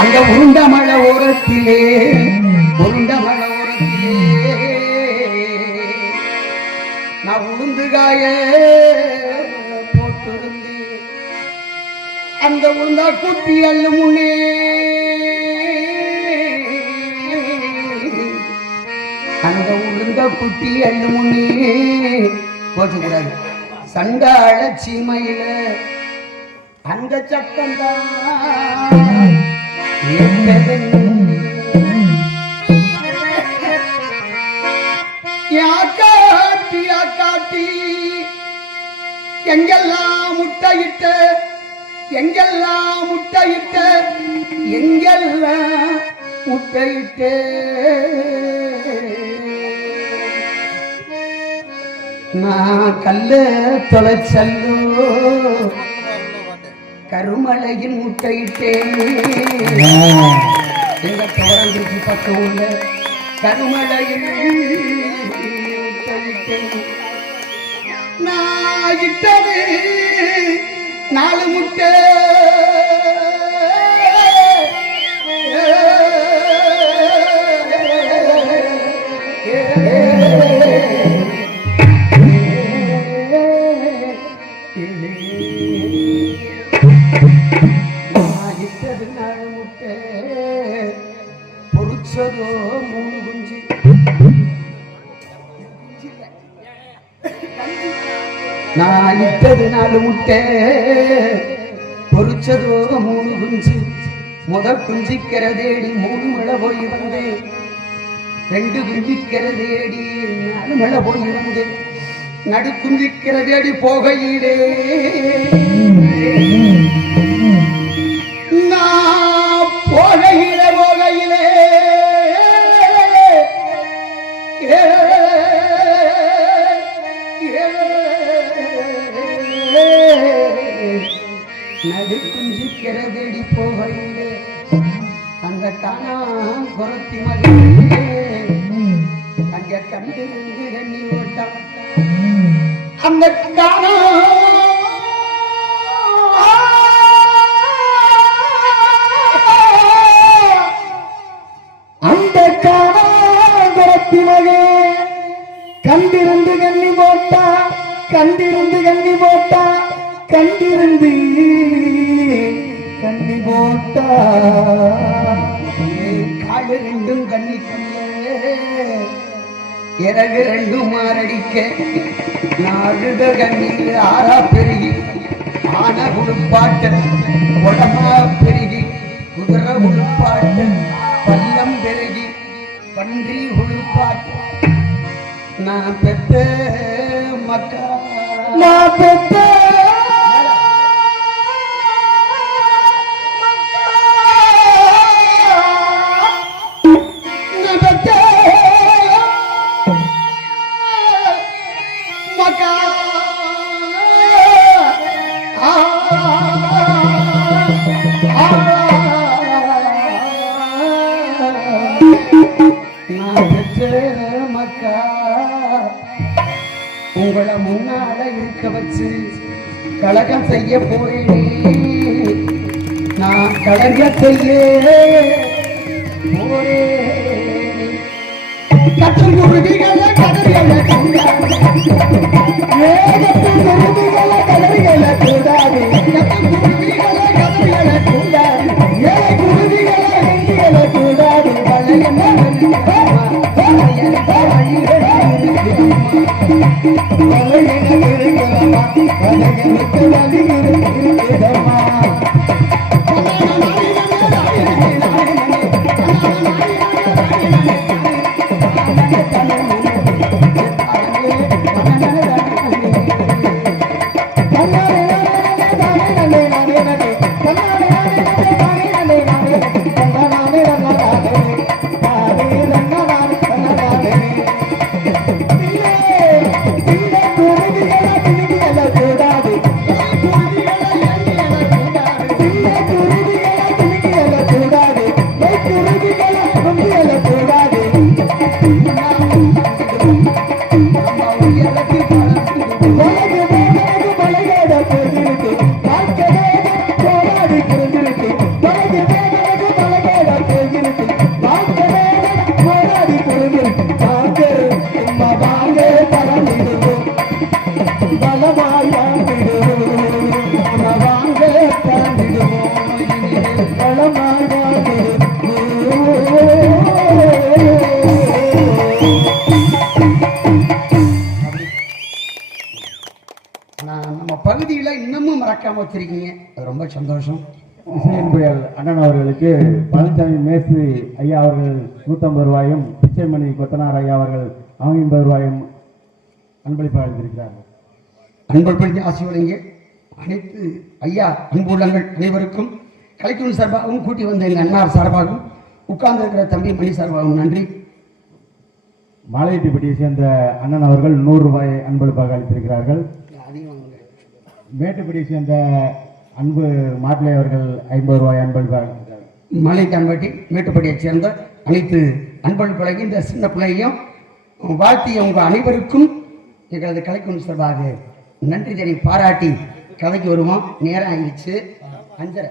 அந்த உருண்ட மழை ஓரத்திலே உருண்ட மழை ஓரத்திலே நான் உளுந்துகாய போட்டிருந்தேன். அந்த உளுந்தா குட்டி அள்ளு முன்னே அந்த உளுந்த குட்டி அள்ளு முன்னே போச்சக்கூடாது. சண்டாள சீமையில அந்த சட்டம் தான் காட்டி எங்கெல்லாம் முட்டையிட்ட எங்கெல்லாம் முட்டையிட்ட எங்கெல்லாம் முட்டையிட்ட நான் கல்ல தொலைச்சல்லோ கருமலையின் முட்டையிட்டேன். எங்க தோரங்குறிச்சி பக்கம் உள்ள கருமலையில் முட்டையிட்டேன். நான் இட்டது 4 முட்டை. பொறிச்சதோ 3 குஞ்சு. நான் இட்டது 4 முட்டை, பொறிச்சதோ 3 குஞ்சு. குஞ்சிக்கிற தேடி 3 மழை போய் வந்தேன். 2 குஞ்சிக்கிற தேடி 4 மழை போய் வந்தேன். நடு குஞ்சிக்கிற தேடி போகையிலே நான் போகையிலே நடு குஞ்சிக்கிற தேடி போகையிலே அந்த காணா குரத்தி மகளே அங்க கண்டிருந்து கண்ணி ஓட்டம். அந்த காணா அந்த காணா குரத்தி மகளே கண்டிருந்து கண்ணி போட்டா கண்டிருந்து கண்ணி போட்டா கண்டிருந்து கண்ணி போட்டா. காடு 2 கண்ணிக்குள்ள இறகு 2 மாரடிக்க 4 கண்ணீர் 6 பெருகி ஆன குழுப்பாட்ட உடம்பா பெருகி குதிரை குழுப்பாட்ட பல்லம் பெருகி பன்றி குழுப்பாட்ட. நான் பெத்த மக்கா நான் பெத்த மக்கா உங்களை முன்னால இருக்க வச்சு கலகம் செய்ய போறேனே. நான் கலங்க செய்ய போறேன். கற்றும் குருவிகளை கதறிகளை கூடாது கதறிகளை கூடாது கற்றும் குருவிகளை கதறிகளை கூடாது ஏழை குருவிகளை எந்திகளை கூடாது நலம் வாழ்வாயே. நம்ம பகுதியில இன்னமும் மறக்காம வச்சிருக்கீங்க, அது ரொம்ப சந்தோஷம். இசையின் புயல் அண்ணன் அவர்களுக்கு பழனிசாமி மேஸ்திரி ஐயா அவர்கள் 150 ரூபாயும், பிச்சைமணி கொத்தனார் ஐயா அவர்கள் 50 ரூபாயும் அன்பளிப்பாக அளித்திருக்கிறார்கள். அன்பளிப்பளித்து ஆசி வழங்கிய அனைத்து ஐயா அன்பு உள்ளங்கள் அனைவருக்கும் கலைக்குழு சார்பாகவும், கூட்டி வந்த எங்கள் அண்ணார் சார்பாகவும், உட்கார்ந்து இருக்கிற தம்பி மணி சார்பாகவும் நன்றி. மாலையீட்டுப்பட்டியை சேர்ந்த அண்ணன் அவர்கள் 100 ரூபாய் அன்பளிப்பாக அளித்திருக்கிறார்கள். மேட்டுப்பட்டியை சேர்ந்த அன்பு மாப்பிள்ளை அவர்கள் 50 ரூபாய் அன்பளிப்பாக. மலைத்தான்பட்டி மேட்டுப்பட்டியைச் சேர்ந்த அனைத்து அன்பளிப்பழகி இந்த சின்ன பிள்ளையும் வாழ்த்திய உங்கள் அனைவருக்கும் எங்களது கலைக்குழு சார்பாக நன்றி தனி பாராட்டி கதைக்கு வருவோம். நேரம் ஆயிடுச்சு 5:30.